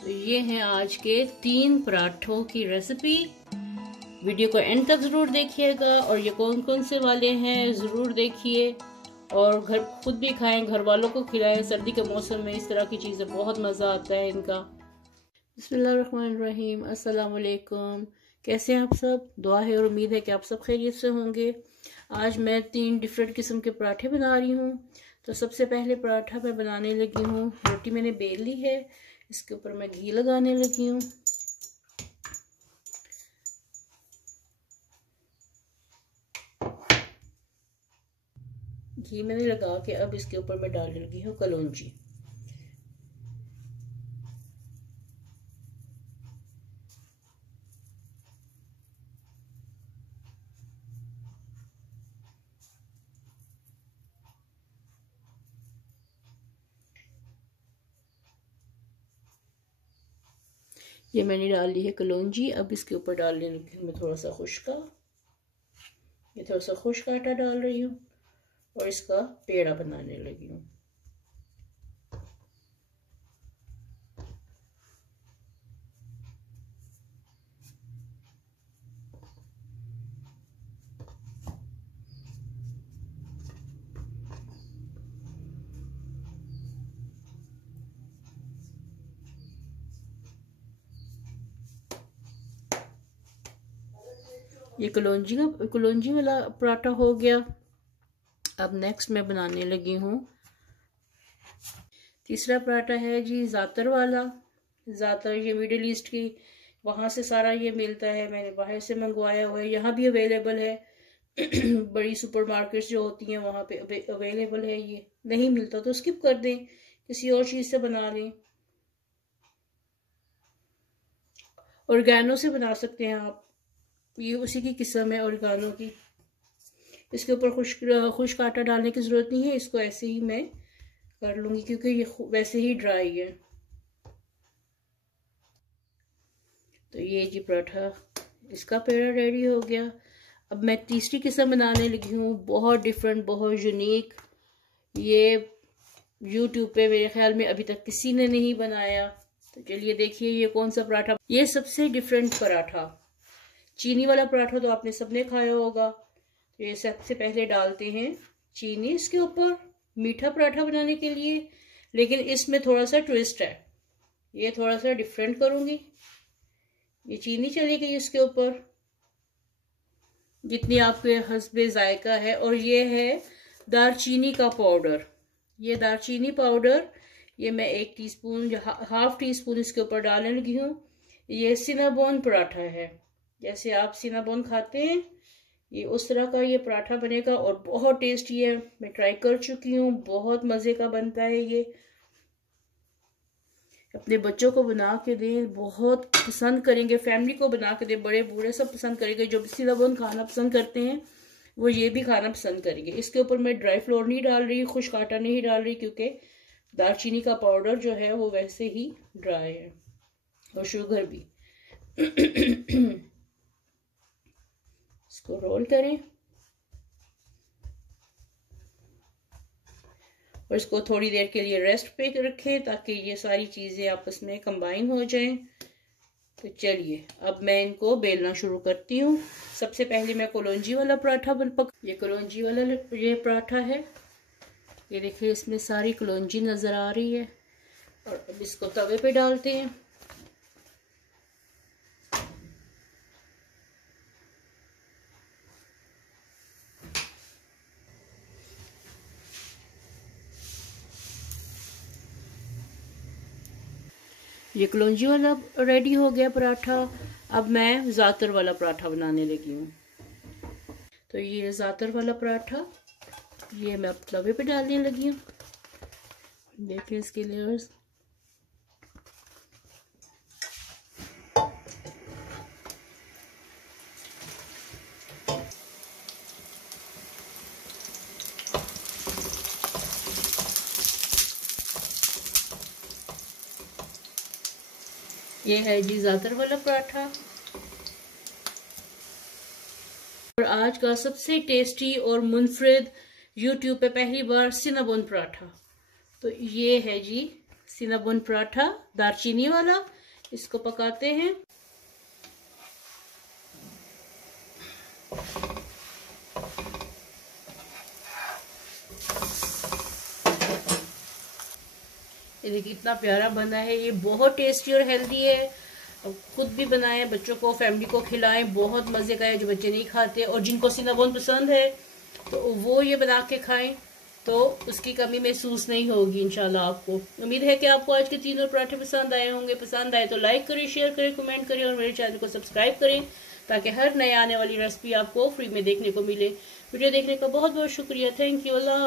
तो ये हैं आज के 3 पराठों की रेसिपी। वीडियो को एंड तक ज़रूर देखिएगा और ये कौन कौन से वाले हैं ज़रूर देखिए और घर खुद भी खाएं, घर वालों को खिलाएं। सर्दी के मौसम में इस तरह की चीज़ें बहुत मज़ा आता है इनका। बिस्मिल्लाहिर्रहमानिर्रहीम, अस्सलाम वालेकुम। कैसे हैं आप सब? दुआ है और उम्मीद है कि आप सब खैरियत से होंगे। आज मैं 3 डिफरेंट किस्म के पराठे बना रही हूँ। तो सबसे पहले पराठा मैं बनाने लगी हूँ। रोटी मैंने बेल ली है, इसके ऊपर मैं घी लगाने लगी हूँ। घी मैंने लगा के अब इसके ऊपर मैं डालने लगी हूँ कलौंजी। ये मैंने डाल ली है कलौंजी। अब इसके ऊपर डालने लगी हूँ मैं थोड़ा सा खुश्का। ये थोड़ा सा खुश्क आटा डाल रही हूँ और इसका पेड़ा बनाने लगी हूँ। ये कलौंजी वाला पराठा हो गया। अब नेक्स्ट मैं बनाने लगी हूँ तीसरा पराठा है जी ज़ातर वाला। ज़ातर ये मिडिल ईस्ट की, वहाँ से सारा ये मिलता है। मैंने बाहर से मंगवाया हुआ है, यहाँ भी अवेलेबल है। बड़ी सुपरमार्केट्स जो होती हैं वहाँ पे अवेलेबल है। ये नहीं मिलता तो स्किप कर दें, किसी और चीज़ से बना लें। ऑर्गेनो से बना सकते हैं आप, ये उसी की किस्म है ऑर्गेनो की। इसके ऊपर खुश्क आटा डालने की ज़रूरत नहीं है, इसको ऐसे ही मैं कर लूँगी क्योंकि ये वैसे ही ड्राई है। तो ये जी पराठा, इसका पेड़ा रेडी हो गया। अब मैं तीसरी किस्म बनाने लगी हूँ, बहुत डिफरेंट, बहुत यूनिक। ये यूट्यूब पे मेरे ख्याल में अभी तक किसी ने नहीं बनाया। तो चलिए देखिए ये कौन सा पराठा। ये सबसे डिफरेंट पराठा, चीनी वाला पराठा तो आपने सबने खाया होगा। तो ये सबसे पहले डालते हैं चीनी इसके ऊपर, मीठा पराठा बनाने के लिए। लेकिन इसमें थोड़ा सा ट्विस्ट है, ये थोड़ा सा डिफरेंट करूंगी। ये चीनी चली गई इसके ऊपर जितनी आपके हस्बे जायका है। और ये है दालचीनी का पाउडर। ये दालचीनी पाउडर ये मैं 1 टीस्पून या हाफ टी स्पून इसके ऊपर डालने लगी हूँ। ये सिनाबोन पराठा है, जैसे आप सिनाबोन खाते हैं ये उस तरह का ये पराठा बनेगा और बहुत टेस्टी है। मैं ट्राई कर चुकी हूँ, बहुत मज़े का बनता है ये। अपने बच्चों को बना के दें, बहुत पसंद करेंगे। फैमिली को बना के दें, बड़े बूढ़े सब पसंद करेंगे। जो सिनाबोन खाना पसंद करते हैं वो ये भी खाना पसंद करेंगे। इसके ऊपर मैं ड्राई फ्लोर नहीं डाल रही, खुश्क आटा नहीं डाल रही, क्योंकि दालचीनी का पाउडर जो है वो वैसे ही ड्राई है और शुगर भी। इसको रोल करें और इसको थोड़ी देर के लिए रेस्ट पे रखें ताकि ये सारी चीज़ें आपस में कंबाइन हो जाएं। तो चलिए अब मैं इनको बेलना शुरू करती हूँ। सबसे पहले मैं कलौंजी वाला पराठा ये कलौंजी वाला ये पराठा है। ये देखिए इसमें सारी कलौंजी नज़र आ रही है। और अब इसको तवे पे डालते हैं। ये कलौंजी वाला रेडी हो गया पराठा। अब मैं ज़ातर वाला पराठा बनाने लगी हूँ। तो ये ज़ातर वाला पराठा ये मैं अब तवे पे डालने लगी हूँ। देखिए इसके लेयर्स। ये है जी ज़ातर वाला पराठा। और आज का सबसे टेस्टी और मुनफरिद यूट्यूब पे पहली बार सिनाबोन पराठा। तो ये है जी सिनाबन पराठा दालचीनी वाला, इसको पकाते हैं। ये देखिए कितना प्यारा बना है, ये बहुत टेस्टी और हेल्दी है। खुद भी बनाएं, बच्चों को फैमिली को खिलाएं, बहुत मजे का है। जो बच्चे नहीं खाते और जिनको सिनामोन पसंद है तो वो ये बना के खाएं, तो उसकी कमी महसूस नहीं होगी इंशाल्लाह आपको। उम्मीद है कि आपको आज के तीनों पराठे पसंद आए होंगे। पसंद आए तो लाइक करें, शेयर करें, कमेंट करें और मेरे चैनल को सब्सक्राइब करें ताकि हर नए आने वाली रेसिपी आपको फ्री में देखने को मिले। वीडियो देखने का बहुत बहुत शुक्रिया। Thank you. अल्लाह।